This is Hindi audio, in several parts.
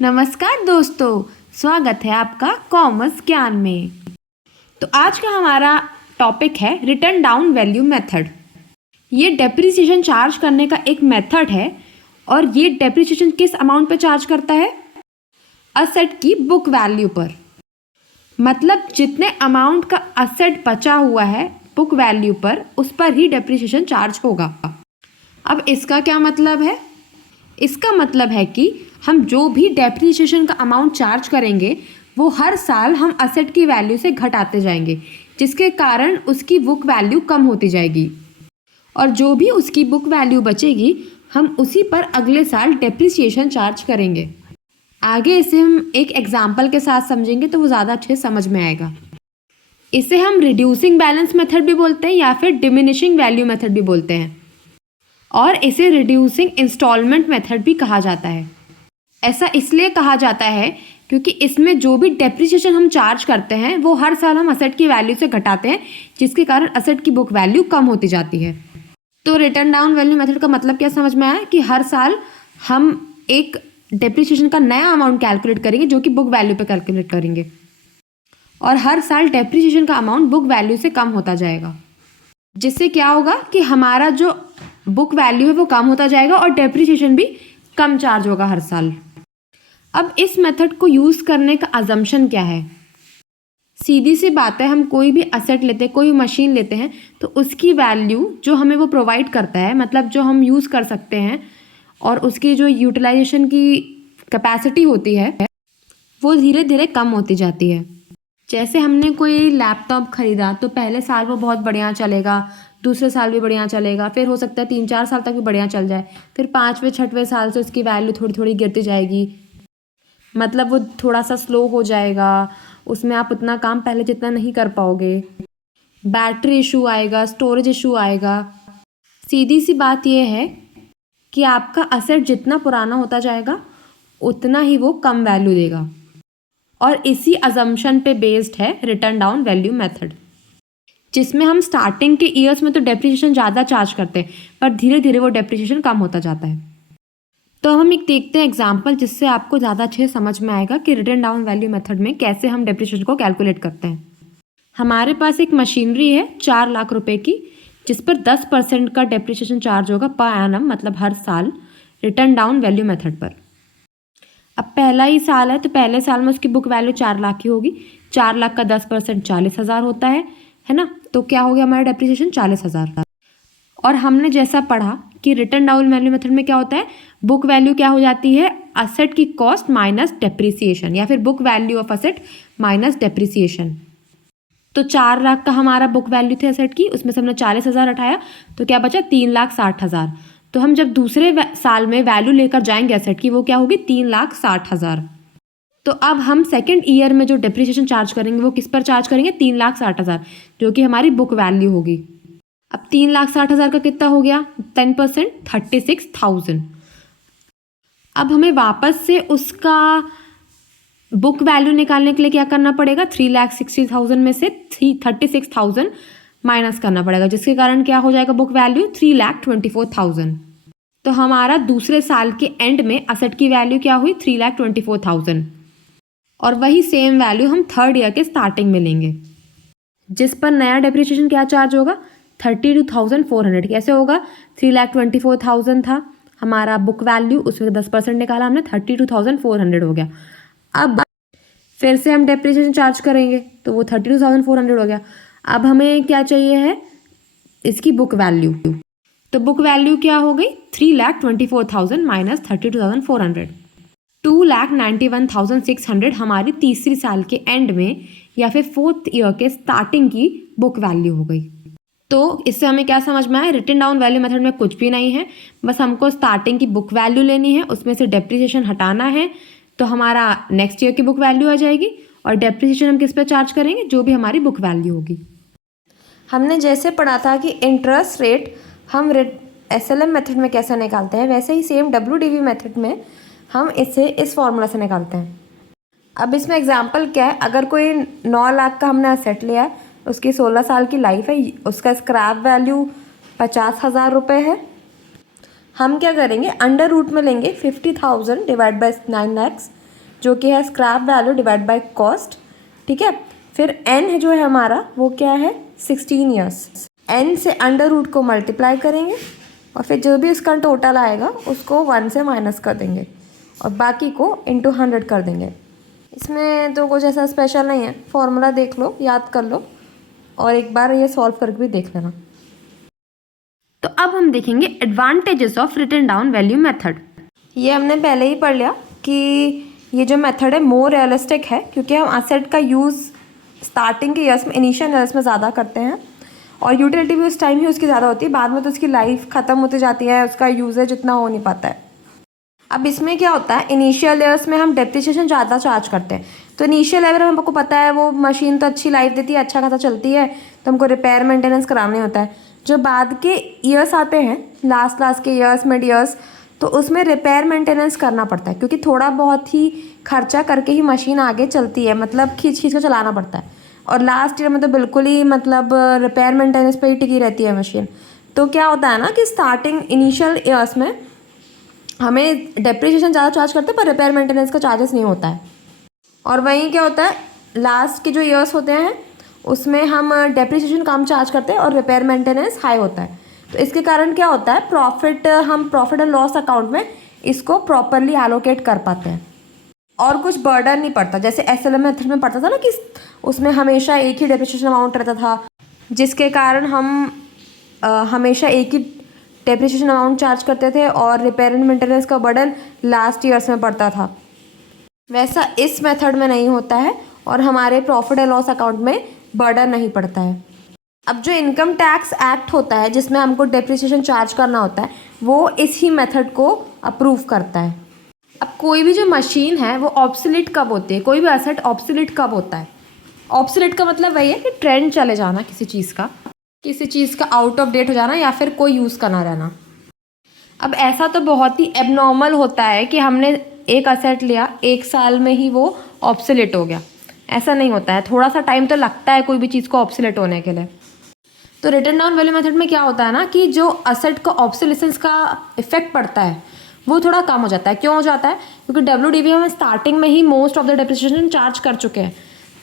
नमस्कार दोस्तों, स्वागत है आपका कॉमर्स ज्ञान में। तो आज का हमारा टॉपिक है रिटर्न डाउन वैल्यू मेथड। ये डेप्रिसिएशन चार्ज करने का एक मेथड है और ये डेप्रिसिएशन किस अमाउंट पे चार्ज करता है? असेट की बुक वैल्यू पर। मतलब जितने अमाउंट का असेट बचा हुआ है बुक वैल्यू पर, उस पर ही डेप्रिसिएशन चार्ज होगा। अब इसका क्या मतलब है? इसका मतलब है कि हम जो भी डेप्रिसिएशन का अमाउंट चार्ज करेंगे वो हर साल हम असेट की वैल्यू से घटाते जाएंगे, जिसके कारण उसकी बुक वैल्यू कम होती जाएगी और जो भी उसकी बुक वैल्यू बचेगी हम उसी पर अगले साल डेप्रिसिएशन चार्ज करेंगे। आगे इसे हम एक एग्जाम्पल के साथ समझेंगे तो वो ज़्यादा अच्छे समझ में आएगा। इसे हम रिड्यूसिंग बैलेंस मेथड भी बोलते हैं या फिर डिमिनिशिंग वैल्यू मेथड भी बोलते हैं और इसे रिड्यूसिंग इंस्टॉलमेंट मेथड भी कहा जाता है। ऐसा इसलिए कहा जाता है क्योंकि इसमें जो भी डेप्रिसिएशन हम चार्ज करते हैं वो हर साल हम असेट की वैल्यू से घटाते हैं, जिसके कारण असेट की बुक वैल्यू कम होती जाती है। तो रिटर्न डाउन वैल्यू मेथड का मतलब क्या समझ में आया कि हर साल हम एक डेप्रिसिएशन का नया अमाउंट कैलकुलेट करेंगे जो कि बुक वैल्यू पे कैलकुलेट करेंगे और हर साल डेप्रिसिएशन का अमाउंट बुक वैल्यू से कम होता जाएगा, जिससे क्या होगा कि हमारा जो बुक वैल्यू है वो कम होता जाएगा और डेप्रिसिएशन भी कम चार्ज होगा हर साल। अब इस मेथड को यूज़ करने का अजम्पशन क्या है? सीधी सी बात है, हम कोई भी असेट लेते हैं, कोई मशीन लेते हैं तो उसकी वैल्यू जो हमें वो प्रोवाइड करता है, मतलब जो हम यूज़ कर सकते हैं और उसकी जो यूटिलाइजेशन की कैपेसिटी होती है वो धीरे धीरे कम होती जाती है। जैसे हमने कोई लैपटॉप ख़रीदा तो पहले साल वो बहुत बढ़िया चलेगा, दूसरे साल भी बढ़िया चलेगा, फिर हो सकता है 3-4 साल तक भी बढ़िया चल जाए, फिर 5वें-6वें साल से उसकी वैल्यू थोड़ी थोड़ी गिरती जाएगी, मतलब वो थोड़ा सा स्लो हो जाएगा, उसमें आप उतना काम पहले जितना नहीं कर पाओगे, बैटरी इशू आएगा, स्टोरेज इशू आएगा। सीधी सी बात यह है कि आपका असेट जितना पुराना होता जाएगा उतना ही वो कम वैल्यू देगा और इसी अजम्पशन पे बेस्ड है रिटर्न डाउन वैल्यू मेथड, जिसमें हम स्टार्टिंग के ईयर्स में तो डेप्रिसिएशन ज़्यादा चार्ज करते हैं पर धीरे धीरे वो डेप्रिसिएशन कम होता जाता है। तो हम एक देखते हैं एग्जांपल जिससे आपको ज़्यादा अच्छे समझ में आएगा कि रिटर्न डाउन वैल्यू मेथड में कैसे हम डेप्रिसिएशन को कैलकुलेट करते हैं। हमारे पास एक मशीनरी है 4 लाख रुपए की, जिस पर 10% का डेप्रिसिएशन चार्ज होगा पर एनम, मतलब हर साल रिटर्न डाउन वैल्यू मेथड पर। अब पहला ही साल है तो पहले साल में उसकी बुक वैल्यू 4 लाख की होगी। 4 लाख का 10% 40,000 होता है ना? तो क्या हो गया हमारा डेप्रिसिएशन 40,000। और हमने जैसा पढ़ा कि रिटर्न डाउन वैल्यू मेथड में क्या होता है, बुक वैल्यू क्या हो जाती है, असेट की कॉस्ट माइनस डेप्रिसिएशन, या फिर book value of asset minus depreciation. तो 4 लाख का हमारा बुक वैल्यू थी असेट की, उसमें से हमने 40,000 हटाया तो क्या बचा 3,60,000। तो हम जब दूसरे साल में वैल्यू लेकर जाएंगे असेट की वो क्या होगी 3,60,000। तो अब हम सेकेंड ईयर में जो डेप्रिसिएशन चार्ज करेंगे वो किस पर चार्ज करेंगे, 3,60,000, जो कि हमारी बुक वैल्यू होगी। अब 3,60,000 का कितना हो गया, 10%, 36,000। अब हमें वापस से उसका बुक वैल्यू निकालने के लिए क्या करना पड़ेगा, 3,60,000 में से 36,000 माइनस करना पड़ेगा, जिसके कारण क्या हो जाएगा बुक वैल्यू 3,24,000। तो हमारा दूसरे साल के एंड में असेट की वैल्यू क्या हुई 3,24,000 और वही सेम वैल्यू हम थर्ड ईयर के स्टार्टिंग में लेंगे, जिस पर नया डेप्रिसिएशन क्या चार्ज होगा 32,400। कैसे होगा, 3,24,000 था हमारा बुक वैल्यू, उसमें 10% निकाला हमने, 32,400 हो गया। अब फिर से हम डेप्रिसिएशन चार्ज करेंगे तो वो 32,400 हो गया। अब हमें क्या चाहिए है, इसकी बुक वैल्यू। तो बुक वैल्यू क्या हो गई 3,24,000 माइनस 32,400, 2,91,600 हमारी तीसरी साल के एंड में या फिर फोर्थ ईयर के स्टार्टिंग की बुक वैल्यू हो गई। तो इससे हमें क्या समझ में आया, रिटर्न डाउन वैल्यू मेथड में कुछ भी नहीं है, बस हमको स्टार्टिंग की बुक वैल्यू लेनी है, उसमें से डेप्रिसिएशन हटाना है तो हमारा नेक्स्ट ईयर की बुक वैल्यू आ जाएगी और डेप्रिसिएशन हम किस पे चार्ज करेंगे, जो भी हमारी बुक वैल्यू होगी। हमने जैसे पढ़ा था कि इंटरेस्ट रेट हम SLM मेथड में कैसे निकालते हैं, वैसे ही सेम WDV मेथड में हम इसे इस फॉर्मूला से निकालते हैं। अब इसमें एग्जांपल क्या है, अगर कोई 9 लाख का हमने असेट लिया है, उसकी 16 साल की लाइफ है, उसका स्क्रैप वैल्यू 50,000 रुपये है, हम क्या करेंगे, अंडर रूट में लेंगे 50,000 डिवाइड बाई 9 लैक्स, जो कि है scrap value divide by cost, ठीक है। फिर n जो है हमारा वो क्या है 16 ईयर्स। n से अंडर रूट को मल्टीप्लाई करेंगे और फिर जो भी उसका टोटल आएगा उसको 1 से माइनस कर देंगे और बाकी को इंटू 100 कर देंगे। इसमें तो कुछ ऐसा स्पेशल नहीं है, फॉर्मूला देख लो, याद कर लो और एक बार ये सॉल्व करके भी देख लेना। तो अब हम देखेंगे advantages of written down value method. ये हमने पहले ही पढ़ लिया कि ये जो मेथड है मोर रियलिस्टिक है, क्योंकि हम एसेट का यूज़ स्टार्टिंग के ईयर्स में, इनिशियल ईयर्स में ज़्यादा करते हैं और यूटिलिटी भी उस टाइम ही उसकी ज़्यादा होती है, बाद में तो उसकी लाइफ ख़त्म होती जाती है, उसका यूजेज इतना हो नहीं पाता है। अब इसमें क्या होता है, इनिशियल ईयर्स में हम डेप्रिसिएशन ज़्यादा चार्ज करते हैं। तो इनिशियल ईयर में हमको पता है वो मशीन तो अच्छी लाइफ देती है, अच्छा खासा चलती है, तो हमको रिपेयर मेंटेनेंस कराना होता है। जो बाद के ईयर्स आते हैं, लास्ट के ईयर्स, मिड ईयर्स, तो उसमें रिपेयर मेंटेनेंस करना पड़ता है, क्योंकि थोड़ा बहुत ही खर्चा करके ही मशीन आगे चलती है, मतलब खींच खींच कर चलाना पड़ता है। और लास्ट ईयर में तो बिल्कुल ही मतलब रिपेयर मेंटेनेंस पे ही टिकी रहती है मशीन। तो क्या होता है ना कि स्टार्टिंग इनिशियल ईयर्स में हमें डेप्रिसिएशन ज़्यादा चार्ज करते हैं पर रिपेयर मेंटेनेंस का चार्जेस नहीं होता है। और वहीं क्या होता है, लास्ट के जो ईयर्स होते हैं उसमें हम डेप्रिसिएशन कम चार्ज करते हैं और रिपेयर मेंटेनेंस हाई होता है। तो इसके कारण क्या होता है, हम प्रॉफिट एंड लॉस अकाउंट में इसको प्रॉपरली एलोकेट कर पाते हैं और कुछ बर्डन नहीं पड़ता। जैसे SLM मेथड में पड़ता था ना कि उसमें हमेशा एक ही डेप्रिसिएशन अमाउंट रहता था, जिसके कारण हम हमेशा एक ही डेप्रिसिएशन अमाउंट चार्ज करते थे और रिपेयर एंड मेंटेनेंस का बर्डन लास्ट ईयर्स में पड़ता था। वैसा इस मेथड में नहीं होता है और हमारे प्रॉफिट एंड लॉस अकाउंट में बर्डन नहीं पड़ता है। अब जो इनकम टैक्स एक्ट होता है जिसमें हमको डेप्रिसिएशन चार्ज करना होता है, वो इस ही मेथड को अप्रूव करता है। अब कोई भी जो मशीन है वो ऑब्सोलीट कब होती है, कोई भी एसेट ऑब्सोलीट कब होता है? ऑब्सोलीट का मतलब वही है कि ट्रेंड चले जाना किसी चीज़ का आउट ऑफ डेट हो जाना या फिर कोई यूज़ का ना रहना। अब ऐसा तो बहुत ही एबनॉर्मल होता है कि हमने एक एसेट लिया, 1 साल में ही वो ऑब्सोलीट हो गया। ऐसा नहीं होता है, थोड़ा सा टाइम तो लगता है कोई भी चीज़ को ऑब्सोलीट होने के लिए। तो रिटन डाउन वैल्यू मेथड में क्या होता है ना कि जो एसेट को ऑब्सोलेसेंस का इफेक्ट पड़ता है वो थोड़ा कम हो जाता है। क्यों हो जाता है? क्योंकि WDV हम स्टार्टिंग में ही most of the depreciation charge कर चुके हैं,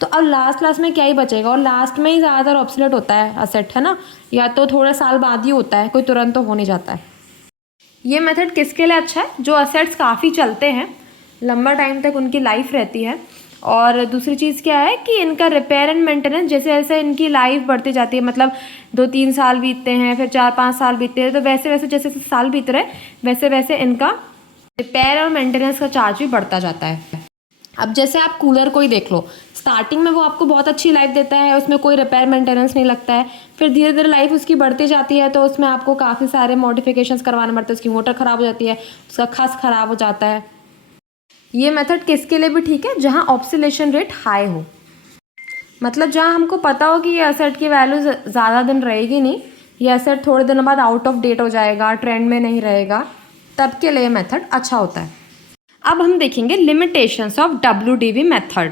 तो अब लास्ट में क्या ही बचेगा, और लास्ट में ही ज़्यादातर ऑब्सोलेट होता है एसेट, है ना, या तो थोड़े साल बाद ही होता है, कोई तुरंत तो हो नहीं जाता है। ये मेथड किसके लिए अच्छा है? जो एसेट्स काफ़ी चलते हैं, लंबा टाइम तक उनकी लाइफ रहती है, और दूसरी चीज़ क्या है कि इनका रिपेयर एंड मेंटेनेंस जैसे जैसे इनकी लाइफ बढ़ती जाती है, मतलब 2-3 साल बीतते हैं, फिर 4-5 साल बीतते हैं, तो वैसे वैसे जैसे जैसे साल बीत रहे वैसे वैसे इनका रिपेयर और मेंटेनेंस का चार्ज भी बढ़ता जाता है। अब जैसे आप कूलर को ही देख लो, स्टार्टिंग में वो आपको बहुत अच्छी लाइफ देता है, उसमें कोई रिपेयर मेंटेनेंस नहीं लगता है, फिर धीरे धीरे लाइफ उसकी बढ़ती जाती है, तो उसमें आपको काफ़ी सारे मॉडिफिकेशंस करवाने पड़ते हैं, उसकी मोटर ख़राब हो जाती है, उसका खस ख़राब हो जाता है। ये मेथड किसके लिए भी ठीक है? जहाँ ऑब्सोलेशन रेट हाई हो, मतलब जहाँ हमको पता हो कि ये एसेट की वैल्यू ज़्यादा दिन रहेगी नहीं, ये एसेट थोड़े दिनों बाद आउट ऑफ डेट हो जाएगा, ट्रेंड में नहीं रहेगा, तब के लिए मेथड अच्छा होता है। अब हम देखेंगे लिमिटेशंस ऑफ WDV मेथड।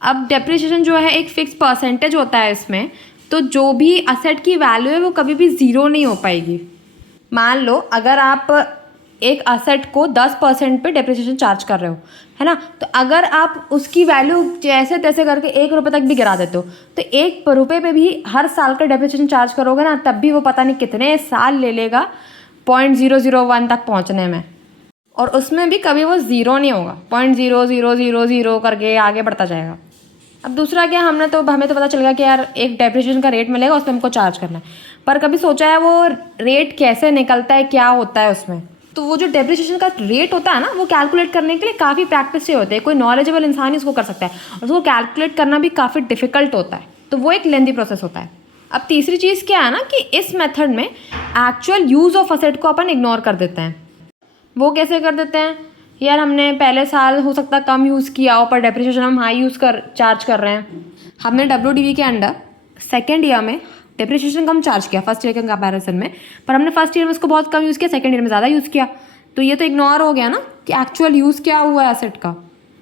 अब डेप्रिसिएशन जो है एक फिक्स परसेंटेज होता है इसमें, तो जो भी एसेट की वैल्यू है वो कभी भी ज़ीरो नहीं हो पाएगी। मान लो अगर आप एक एसेट को 10% पे डेप्रिसिएशन चार्ज कर रहे हो, है ना, तो अगर आप उसकी वैल्यू जैसे तैसे करके 1 रुपये तक भी गिरा देते हो, तो 1 रुपये पे भी हर साल का डेप्रिसिएशन चार्ज करोगे ना, तब भी वो पता नहीं कितने साल ले लेगा 0.001 तक पहुंचने में, और उसमें भी कभी वो ज़ीरो नहीं होगा, 0.0000 करके आगे बढ़ता जाएगा। अब दूसरा क्या, हमें तो पता चल गया कि यार एक डेप्रिसिएशन का रेट मिलेगा, उसमें हमको चार्ज करना है, पर कभी सोचा है वो रेट कैसे निकलता है, क्या होता है उसमें? तो वो जो डेप्रिसिएशन का रेट होता है ना, वो कैलकुलेट करने के लिए काफ़ी प्रैक्टिस चाहिए होती है, कोई नॉलेजेबल इंसान ही उसको कर सकता है, और उसको कैलकुलेट करना भी काफ़ी डिफिकल्ट होता है, तो वो एक लेंदी प्रोसेस होता है। अब तीसरी चीज़ क्या है ना कि इस मेथड में एक्चुअल यूज़ ऑफ एसेट को अपन इग्नोर कर देते हैं। वो कैसे कर देते हैं? यार हमने पहले साल हो सकता है कम यूज़ किया हो, पर डेप्रिसिएशन हम हाई चार्ज कर रहे हैं। हमने WDV के अंडर सेकेंड ईयर में डेप्रिसिएशन कम चार्ज किया फर्स्ट ईयर के कंपैरिजन में, पर हमने फर्स्ट ईयर में उसको बहुत कम यूज़ किया, सेकेंड ईयर में ज़्यादा यूज़ किया, तो ये तो इग्नोर हो गया ना कि एक्चुअल यूज़ क्या हुआ है एसेट का।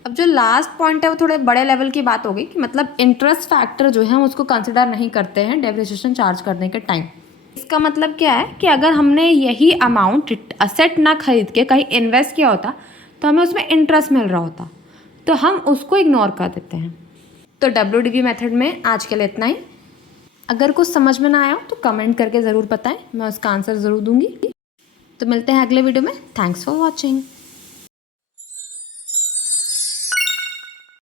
अब जो लास्ट पॉइंट है वो थोड़े बड़े लेवल की बात होगी कि मतलब इंटरेस्ट फैक्टर जो है हम उसको कंसिडर नहीं करते हैं डेप्रिसिएशन चार्ज करने के टाइम। इसका मतलब क्या है कि अगर हमने यही अमाउंट असेट ना खरीद के कहीं इन्वेस्ट किया होता तो हमें उसमें इंटरेस्ट मिल रहा होता, तो हम उसको इग्नोर कर देते हैं। तो WDV मेथड में आज के लिए इतना ही। अगर कुछ समझ में ना आया हो तो कमेंट करके ज़रूर बताएं, मैं उसका आंसर ज़रूर दूंगी। तो मिलते हैं अगले वीडियो में। Thanks for watching.